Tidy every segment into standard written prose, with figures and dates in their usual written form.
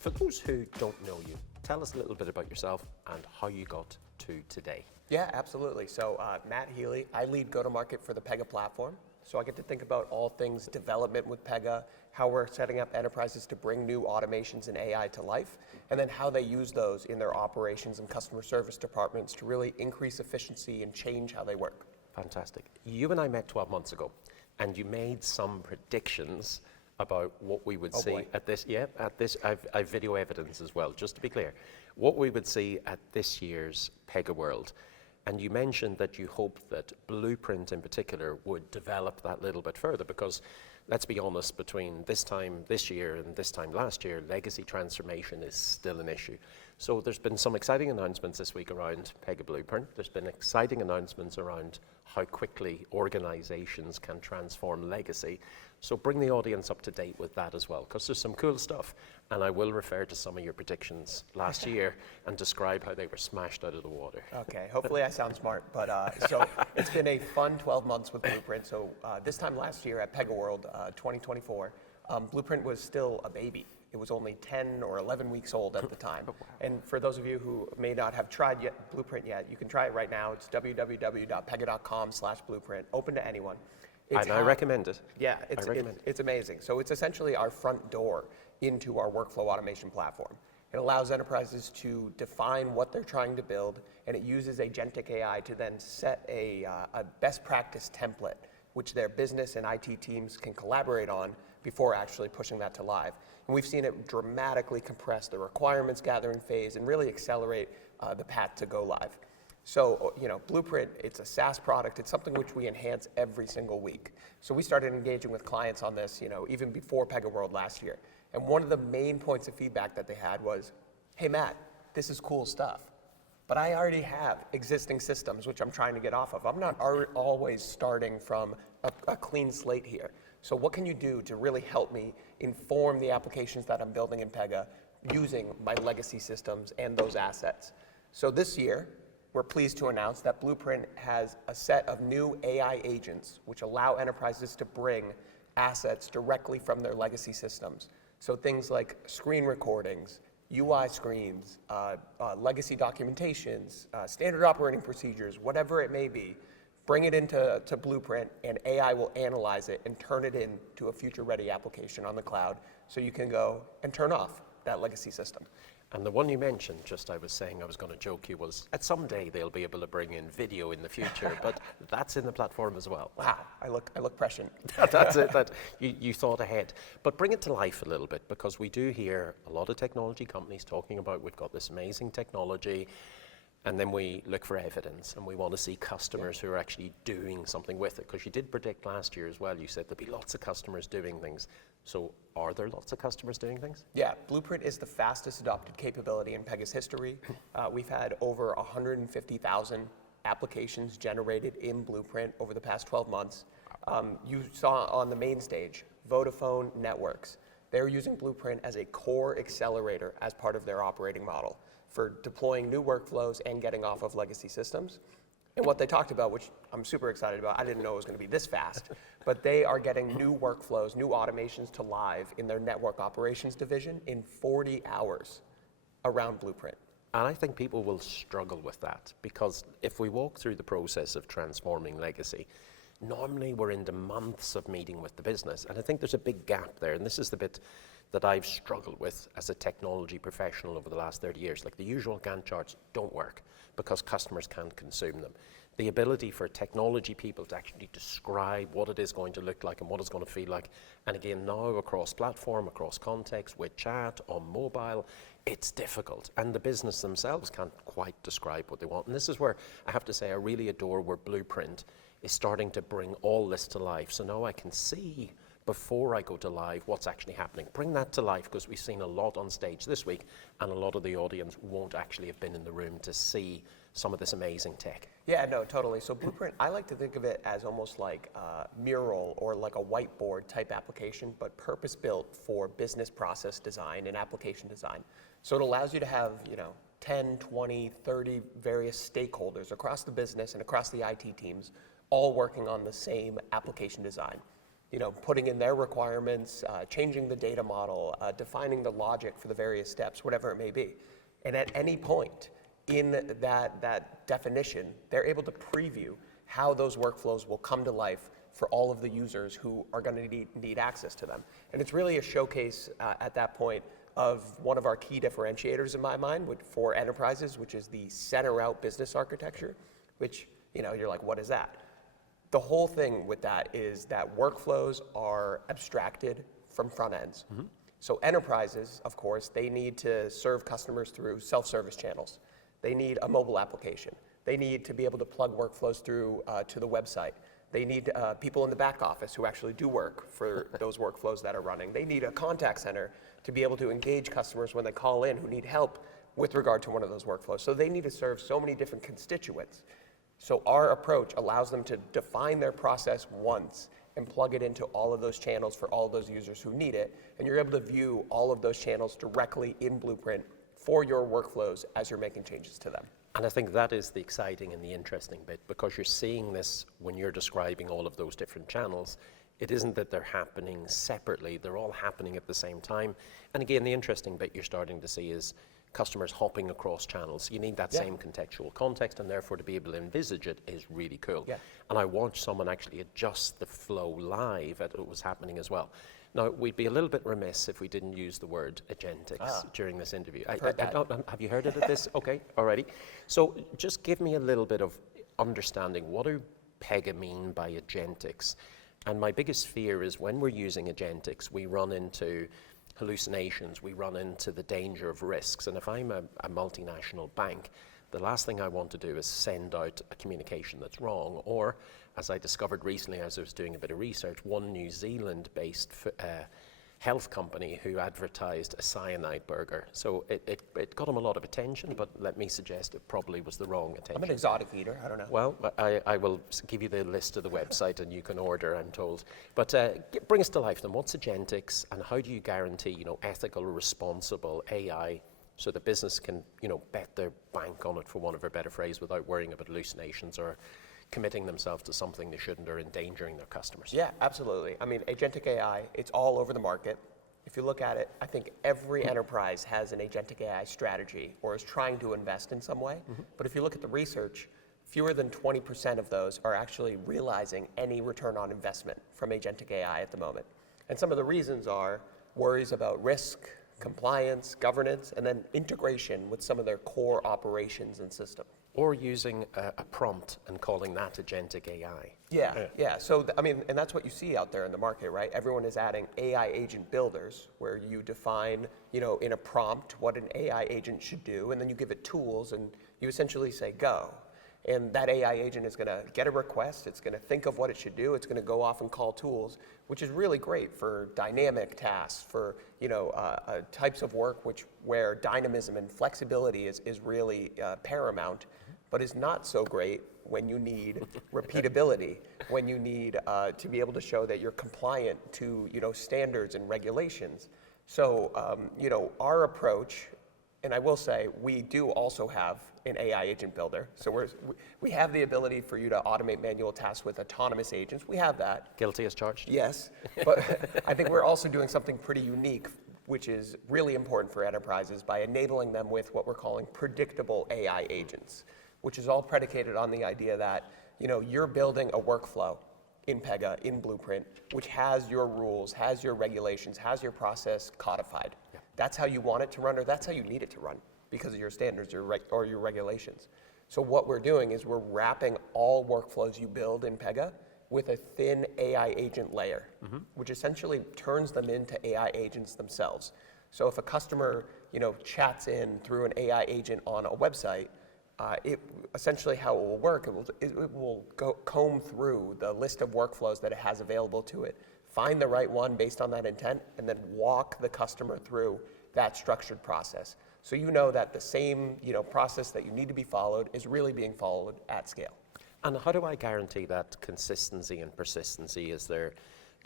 For those who don't know you, tell us a little bit about yourself and how you got to today. Yeah, absolutely. So Matt Healy, I lead go-to-market for the Pega platform. So I get to think about all things development with Pega, how we're setting up enterprises to bring new automations and AI to life, and then how they use those in their operations and customer service departments to really increase efficiency and change how they work. Fantastic. You and I met 12 months ago, and you made some predictions about what we would see at this. Yeah, at this. I've video evidence as well. Just to be clear, what we would see at this year's Pega World. And you mentioned that you hoped that Blueprint in particular would develop that little bit further because, let's be honest, between this time this year and this time last year, legacy transformation is still an issue. So there's been some exciting announcements this week around Pega Blueprint. There's been exciting announcements around how quickly organizations can transform legacy. So bring the audience up to date with that as well, because there's some cool stuff. And I will refer to some of your predictions last year and describe how they were smashed out of the water. Okay, hopefully I sound smart, but so it's been a fun 12 months with Blueprint. So this time last year at Pega World 2024, Blueprint was still a baby. It was only 10 or 11 weeks old at the time. Oh, wow. And for those of you who may not have tried Blueprint yet, you can try it right now. It's www.pega.com/blueprint, open to anyone. I recommend it. Yeah, it's amazing. So it's essentially our front door into our workflow automation platform. It allows enterprises to define what they're trying to build, and it uses Agentic AI to then set a best practice template, which their business and IT teams can collaborate on before actually pushing that to live. And we've seen it dramatically compress the requirements gathering phase and really accelerate the path to go live. So, Blueprint, it's a SaaS product. It's something which we enhance every single week. So we started engaging with clients on this, even before Pega World last year. And one of the main points of feedback that they had was, hey, Matt, this is cool stuff, but I already have existing systems which I'm trying to get off of. I'm not always starting from a clean slate here. So what can you do to really help me inform the applications that I'm building in Pega using my legacy systems and those assets? So this year, we're pleased to announce that Blueprint has a set of new AI agents which allow enterprises to bring assets directly from their legacy systems. So things like screen recordings, UI screens, legacy documentations, standard operating procedures, whatever it may be, bring it into Blueprint, and AI will analyze it and turn it into a future-ready application on the cloud so you can go and turn off that legacy system. And the one you mentioned, I was saying I was going to joke you, was at some day they'll be able to bring in video in the future, but that's in the platform as well. Wow, I look prescient. That's it, that you thought ahead. But bring it to life a little bit, because we do hear a lot of technology companies talking about we've got this amazing technology, and then we look for evidence and we want to see customers who are actually doing something with it. Because you did predict last year as well, you said there'd be lots of customers doing things. So are there lots of customers doing things? Yeah, Blueprint is the fastest adopted capability in Pega's history. We've had over 150,000 applications generated in Blueprint over the past 12 months. You saw on the main stage, Vodafone Networks. They're using Blueprint as a core accelerator as part of their operating model for deploying new workflows and getting off of legacy systems. And what they talked about, which I'm super excited about, I didn't know it was going to be this fast, but they are getting new workflows, new automations to live in their network operations division in 40 hours around Blueprint. And I think people will struggle with that, because if we walk through the process of transforming legacy, normally we're into months of meeting with the business. And I think there's a big gap there. And this is the bit that I've struggled with as a technology professional over the last 30 years. Like, the usual Gantt charts don't work because customers can't consume them. The ability for technology people to actually describe what it is going to look like and what it's going to feel like. And again, now across platform, across context, with chat, on mobile, it's difficult. And the business themselves can't quite describe what they want. And this is where I have to say I really adore where Blueprint is starting to bring all this to life. So now I can see before I go to live what's actually happening. Bring that to life, because we've seen a lot on stage this week, and a lot of the audience won't actually have been in the room to see some of this amazing tech. Yeah, no, totally. So Blueprint, I like to think of it as almost like a mural or like a whiteboard type application, but purpose-built for business process design and application design. So it allows you to have, 10, 20, 30 various stakeholders across the business and across the IT teams all working on the same application design. putting in their requirements, changing the data model, defining the logic for the various steps, whatever it may be. And at any point in that definition, they're able to preview how those workflows will come to life for all of the users who are going to need access to them. And it's really a showcase at that point of one of our key differentiators in my mind for enterprises, which is the center-out business architecture, which, you're like, what is that? The whole thing with that is that workflows are abstracted from front ends. Mm-hmm. So enterprises, of course, they need to serve customers through self-service channels. They need a mobile application. They need to be able to plug workflows through to the website. They need people in the back office who actually do work for those workflows that are running. They need a contact center to be able to engage customers when they call in who need help with regard to one of those workflows. So they need to serve so many different constituents. So our approach allows them to define their process once and plug it into all of those channels for all of those users who need it. And you're able to view all of those channels directly in Blueprint for your workflows as you're making changes to them. And I think that is the exciting and the interesting bit, because you're seeing this when you're describing all of those different channels. It isn't that they're happening separately, they're all happening at the same time. And again, the interesting bit you're starting to see is customers hopping across channels. You need that same contextual context, and therefore to be able to envisage it is really cool. Yeah. And I watched someone actually adjust the flow live as it was happening as well. Now, we'd be a little bit remiss if we didn't use the word Agentics during this interview. Have you heard of this? Okay, alrighty. So just give me a little bit of understanding. What do Pega mean by Agentics? And my biggest fear is when we're using Agentics, we run into hallucinations, we run into the danger of risks. And if I'm a multinational bank, the last thing I want to do is send out a communication that's wrong. Or, as I discovered recently as I was doing a bit of research, one New Zealand-based health company who advertised a cyanide burger. So it got them a lot of attention, but let me suggest it probably was the wrong attention. I'm an exotic eater, I don't know. Well, I will give you the list of the website and you can order, I'm told. But bring us to life then. What's Agentics, and how do you guarantee, ethical, responsible AI so the business can, bet their bank on it, for want of a better phrase, without worrying about hallucinations or committing themselves to something they shouldn't or endangering their customers? Yeah, absolutely. I mean, Agentic AI, it's all over the market. If you look at it, I think every enterprise has an Agentic AI strategy or is trying to invest in some way. Mm-hmm. But if you look at the research, fewer than 20% of those are actually realizing any return on investment from Agentic AI at the moment. And some of the reasons are worries about risk, compliance, governance, and then integration with some of their core operations and systems. Or using a prompt and calling that Agentic AI. Yeah. So, and that's what you see out there in the market, right? Everyone is adding AI agent builders, where you define, in a prompt what an AI agent should do, and then you give it tools, and you essentially say, go. And that AI agent is going to get a request, it's going to think of what it should do, it's going to go off and call tools, which is really great for dynamic tasks, for types of work where dynamism and flexibility is really paramount, but is not so great when you need repeatability, when you need to be able to show that you're compliant to standards and regulations. So our approach, and I will say we do also have an AI agent builder. So we have the ability for you to automate manual tasks with autonomous agents. We have that. Guilty as charged? Yes, but I think we're also doing something pretty unique, which is really important for enterprises, by enabling them with what we're calling predictable AI agents, which is all predicated on the idea that you're building a workflow in Pega, in Blueprint, which has your rules, has your regulations, has your process codified. Yeah. That's how you want it to run, or that's how you need it to run because of your standards or your regulations. So what we're doing is we're wrapping all workflows you build in Pega with a thin AI agent layer, which essentially turns them into AI agents themselves. So if a customer chats in through an AI agent on a website, essentially how it will work, it will comb through the list of workflows that it has available to it, find the right one based on that intent, and then walk the customer through that structured process. So that the same process that you need to be followed is really being followed at scale. And how do I guarantee that consistency and persistency? Is there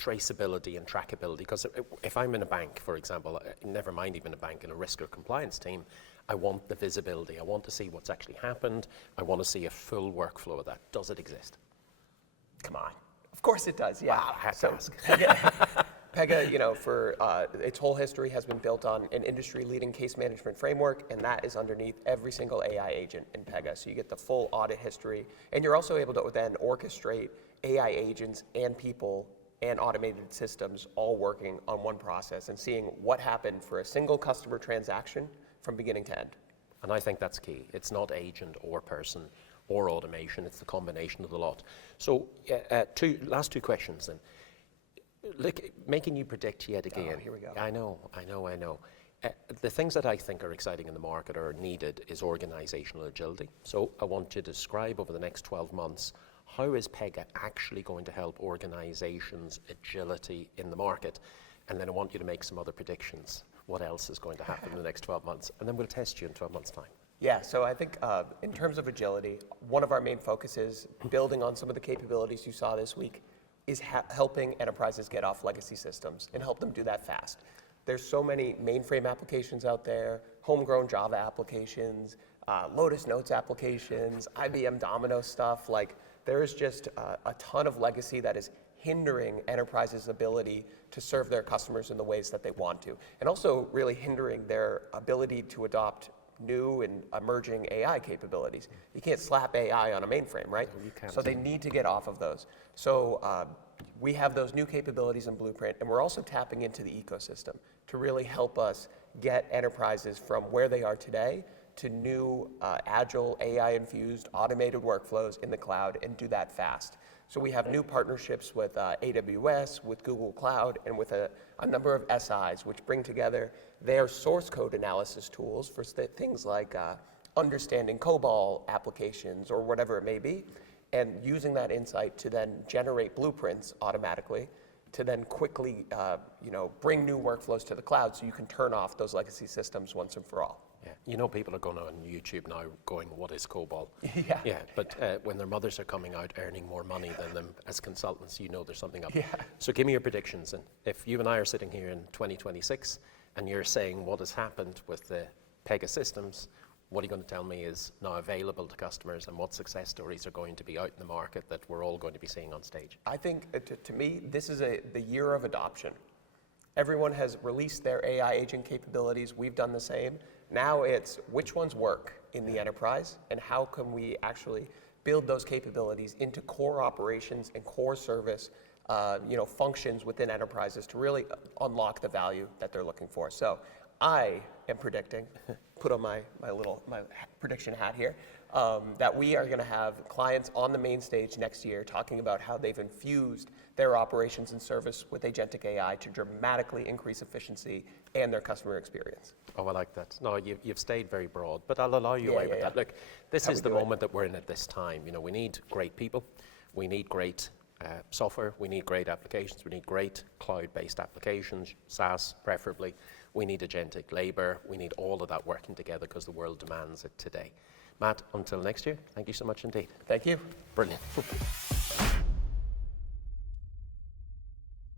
traceability and trackability? Because if I'm in a bank, for example, never mind even a bank, in a risk or compliance team, I want the visibility. I want to see what's actually happened. I want to see a full workflow of that. Does it exist? Come on. course it does, yeah. Wow, I had to ask. Pega, for its whole history has been built on an industry-leading case management framework, and that is underneath every single AI agent in Pega. So you get the full audit history, and you're also able to then orchestrate AI agents and people and automated systems all working on one process and seeing what happened for a single customer transaction from beginning to end. And I think that's key. It's not agent or person or automation, it's the combination of the lot. So last two questions then. Look, making you predict yet again. Oh, here we go. I know. The things that I think are exciting in the market or needed is organizational agility. So I want to describe over the next 12 months, how is Pega actually going to help organizations' agility in the market? And then I want you to make some other predictions. What else is going to happen in the next 12 months? And then we'll test you in 12 months' time. Yeah, so I think in terms of agility, one of our main focuses, building on some of the capabilities you saw this week, is helping enterprises get off legacy systems and help them do that fast. There's so many mainframe applications out there, homegrown Java applications, Lotus Notes applications, IBM Domino stuff. Like, there is just a ton of legacy that is hindering enterprises' ability to serve their customers in the ways that they want to, and also really hindering their ability to adopt new and emerging AI capabilities. You can't slap AI on a mainframe, right? No, you can't. So they need to get off of those. So we have those new capabilities in Blueprint, and we're also tapping into the ecosystem to really help us get enterprises from where they are today to new agile, AI-infused, automated workflows in the cloud, and do that fast. So we have new partnerships with AWS, with Google Cloud, and with a number of SIs, which bring together their source code analysis tools for things like understanding COBOL applications or whatever it may be, and using that insight to then generate blueprints automatically to then quickly bring new workflows to the cloud so you can turn off those legacy systems once and for all. Yeah, people are going on YouTube now going, what is COBOL? Yeah. But when their mothers are coming out earning more money than them as consultants, there's something up. Yeah. So give me your predictions. And if you and I are sitting here in 2026 and you're saying what has happened with the Pega systems, what are you going to tell me is now available to customers, and what success stories are going to be out in the market that we're all going to be seeing on stage? I think, to me, this is the year of adoption. Everyone has released their AI agent capabilities. We've done the same. Now it's which ones work in the enterprise, and how can we actually build those capabilities into core operations and core service functions within enterprises to really unlock the value that they're looking for. So I am predicting, put on my prediction hat here, that we are going to have clients on the main stage next year talking about how they've infused their operations and service with Agentic AI to dramatically increase efficiency and their customer experience. Oh, I like that. No, you've stayed very broad, but I'll allow you away with that. Look, this is the moment that we're in at this time. We need great people. We need great software. We need great applications. We need great cloud-based applications, SaaS preferably. We need agentic labor. We need all of that working together because the world demands it today. Matt, until next year, thank you so much indeed. Thank you. Brilliant.